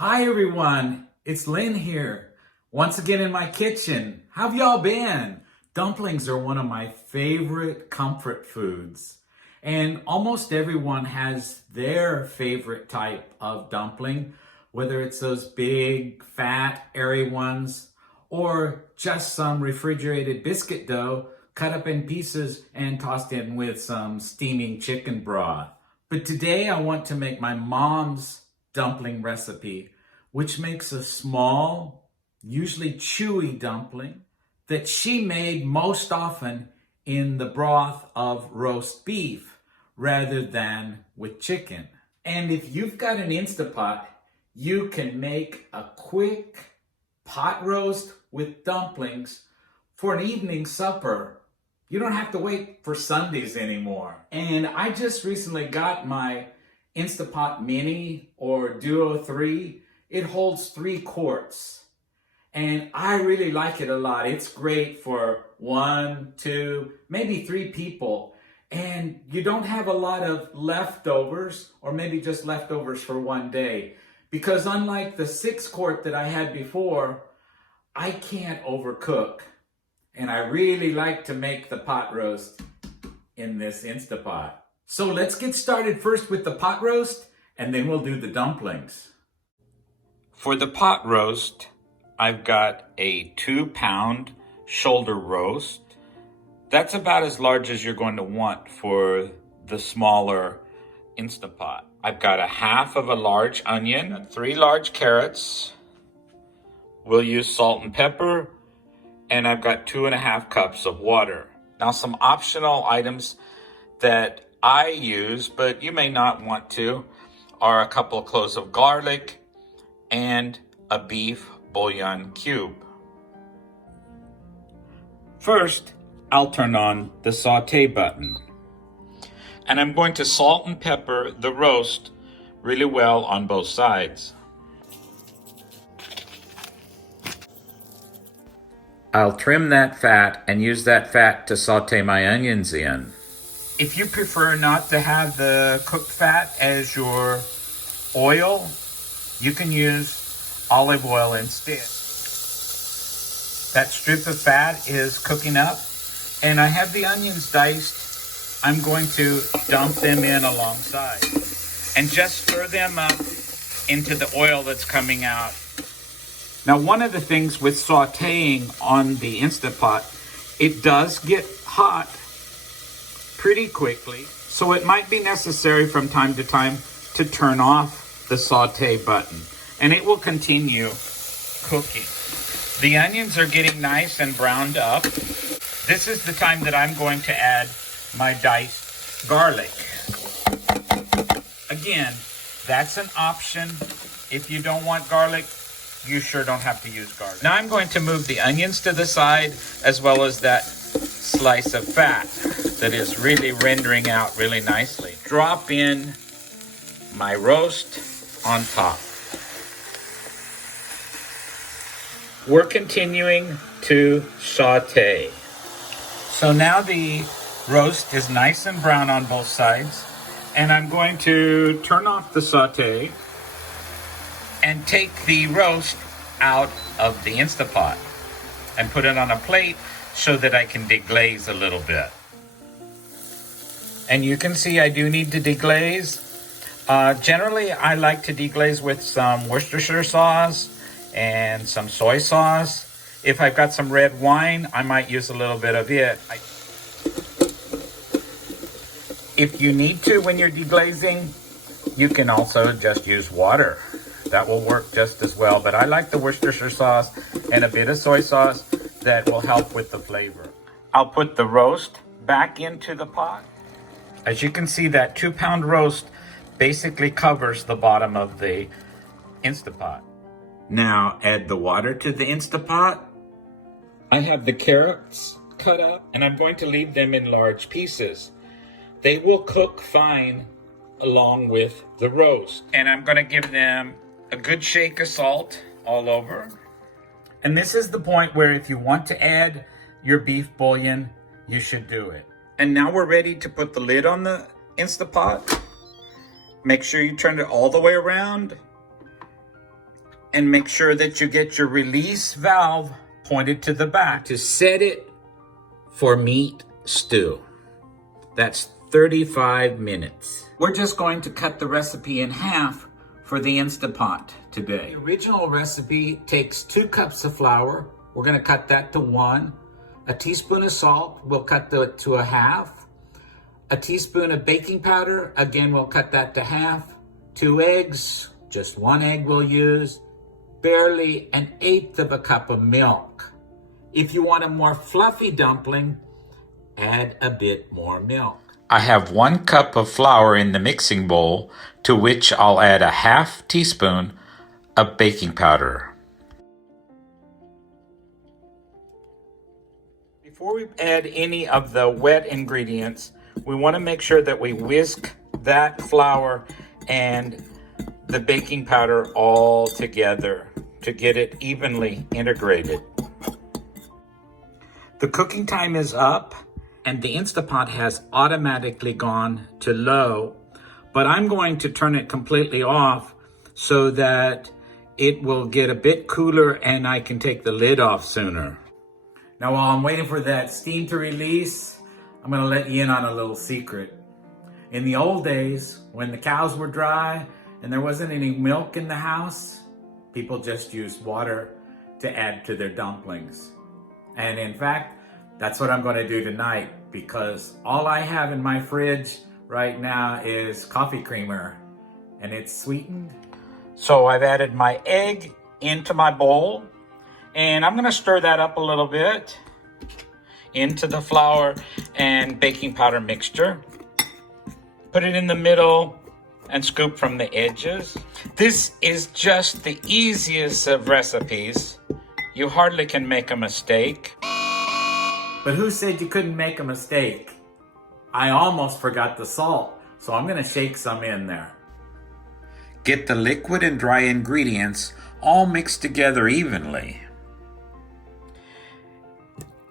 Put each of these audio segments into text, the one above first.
Hi everyone, it's Lynn here. Once again in my kitchen. How have y'all been? Dumplings are one of my favorite comfort foods. And almost everyone has their favorite type of dumpling, whether it's those big, fat, airy ones, or just some refrigerated biscuit dough cut up in pieces and tossed in with some steaming chicken broth. But today I want to make my mom's dumpling recipe, which makes a small, usually chewy dumpling that she made most often in the broth of roast beef rather than with chicken. And if you've got an Instapot, you can make a quick pot roast with dumplings for an evening supper. You don't have to wait for Sundays anymore. And I just recently got my Instapot Mini or Duo 3. It holds 3 quarts. And I really like it a lot. It's great for 1, 2, maybe 3 people. And you don't have a lot of leftovers, or maybe just leftovers for one day. Because unlike the 6 quart that I had before, I can't overcook. And I really like to make the pot roast in this Instapot. So let's get started first with the pot roast, and then we'll do the dumplings. For the pot roast, I've got a 2-pound shoulder roast. That's about as large as you're going to want for the smaller Instapot. I've got a half of a large onion, 3 large carrots. We'll use salt and pepper, and I've got 2.5 cups of water. Now, some optional items that I use, but you may not want to, are a couple of cloves of garlic and a beef bouillon cube. First, I'll turn on the saute button. And I'm going to salt and pepper the roast really well on both sides. I'll trim that fat and use that fat to saute my onions in. If you prefer not to have the cooked fat as your oil, you can use olive oil instead. That strip of fat is cooking up, and I have the onions diced. I'm going to dump them in alongside and just stir them up into the oil that's coming out. Now, one of the things with sauteing on the Instapot, it does get hot pretty quickly, so it might be necessary from time to time to turn off the saute button, and it will continue cooking. The onions are getting nice and browned up. This is the time that I'm going to add my diced garlic. Again, that's an option. If you don't want garlic, you sure don't have to use garlic. Now I'm going to move the onions to the side, as well as that slice of fat that is really rendering out really nicely. Drop in my roast on top. We're continuing to saute. So now the roast is nice and brown on both sides, and I'm going to turn off the saute and take the roast out of the Instapot and put it on a plate so that I can deglaze a little bit. And you can see I do need to deglaze. Generally, I like to deglaze with some Worcestershire sauce and some soy sauce. If I've got some red wine, I might use a little bit of it. If you need to when you're deglazing, you can also just use water. That will work just as well, but I like the Worcestershire sauce and a bit of soy sauce that will help with the flavor. I'll put the roast back into the pot. As you can see, that 2-pound roast basically covers the bottom of the Instapot. Now add the water to the Instapot. I have the carrots cut up, and I'm going to leave them in large pieces. They will cook fine along with the roast. And I'm going to give them a good shake of salt all over. And this is the point where if you want to add your beef bouillon, you should do it. And now we're ready to put the lid on the Instapot. Make sure you turn it all the way around and make sure that you get your release valve pointed to the back to set it for meat stew. That's 35 minutes. We're just going to cut the recipe in half for the Instapot today. The original recipe takes 2 cups of flour. We're going to cut that to 1. A teaspoon of salt, we'll cut that to 1/2. A teaspoon of baking powder, again, we'll cut that to 1/2. 2 eggs, just 1 egg we'll use. Barely 1/8 of a cup of milk. If you want a more fluffy dumpling, add a bit more milk. I have 1 cup of flour in the mixing bowl, to which I'll add a 1/2 teaspoon of baking powder. Before we add any of the wet ingredients, we want to make sure that we whisk that flour and the baking powder all together to get it evenly integrated. The cooking time is up and the Instapot has automatically gone to low, but I'm going to turn it completely off so that it will get a bit cooler and I can take the lid off sooner. Now, while I'm waiting for that steam to release, I'm going to let you in on a little secret. In the old days, when the cows were dry and there wasn't any milk in the house, people just used water to add to their dumplings. And in fact, that's what I'm going to do tonight, because all I have in my fridge right now is coffee creamer, and it's sweetened. So I've added my egg into my bowl, and I'm going to stir that up a little bit into the flour and baking powder mixture. Put it in the middle and scoop from the edges. This is just the easiest of recipes. You hardly can make a mistake. But who said you couldn't make a mistake? I almost forgot the salt, so I'm going to shake some in there. Get the liquid and dry ingredients all mixed together evenly.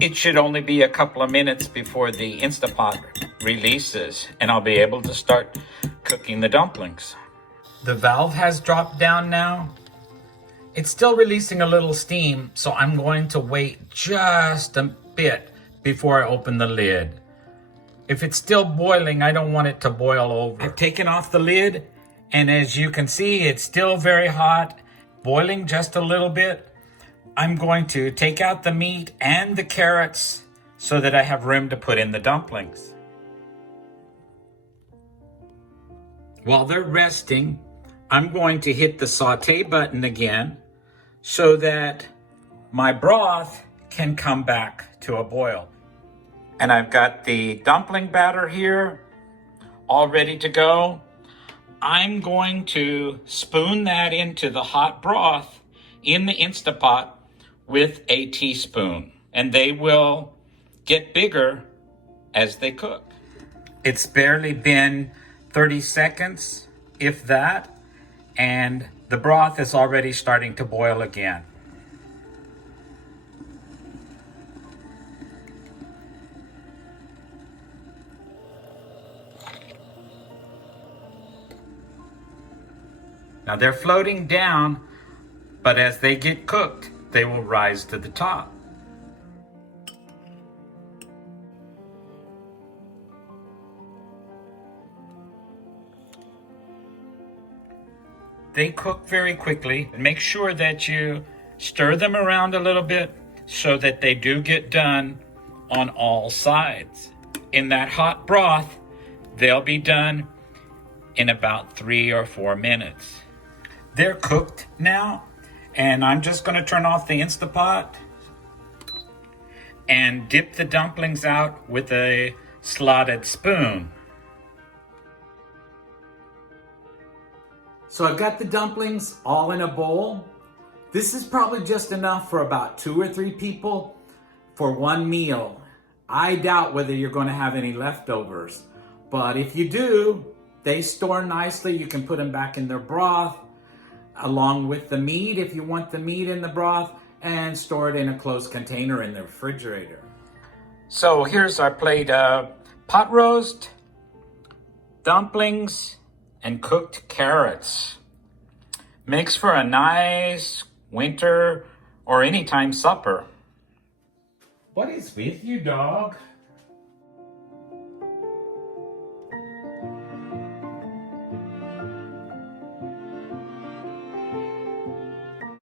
It should only be a couple of minutes before the Instapot releases, and I'll be able to start cooking the dumplings. The valve has dropped down now. It's still releasing a little steam, so I'm going to wait just a bit before I open the lid. If it's still boiling, I don't want it to boil over. I've taken off the lid, and as you can see, it's still very hot, boiling just a little bit. I'm going to take out the meat and the carrots so that I have room to put in the dumplings. While they're resting, I'm going to hit the saute button again so that my broth can come back to a boil. And I've got the dumpling batter here all ready to go. I'm going to spoon that into the hot broth in the Instapot with a teaspoon, and they will get bigger as they cook. It's barely been 30 seconds, if that, and the broth is already starting to boil again. Now they're floating down, but as they get cooked, they will rise to the top. They cook very quickly. Make sure that you stir them around a little bit so that they do get done on all sides. In that hot broth, they'll be done in about 3 or 4 minutes. They're cooked now, and I'm just going to turn off the Instapot and dip the dumplings out with a slotted spoon. So I've got the dumplings all in a bowl. This is probably just enough for about 2 or 3 people for one meal. I doubt whether you're going to have any leftovers, but if you do, they store nicely. You can put them back in their broth along with the meat if you want the meat in the broth, and store it in a closed container in the refrigerator. So here's our plate of pot roast, dumplings, and cooked carrots. Makes for a nice winter or anytime supper. What is with you, dog?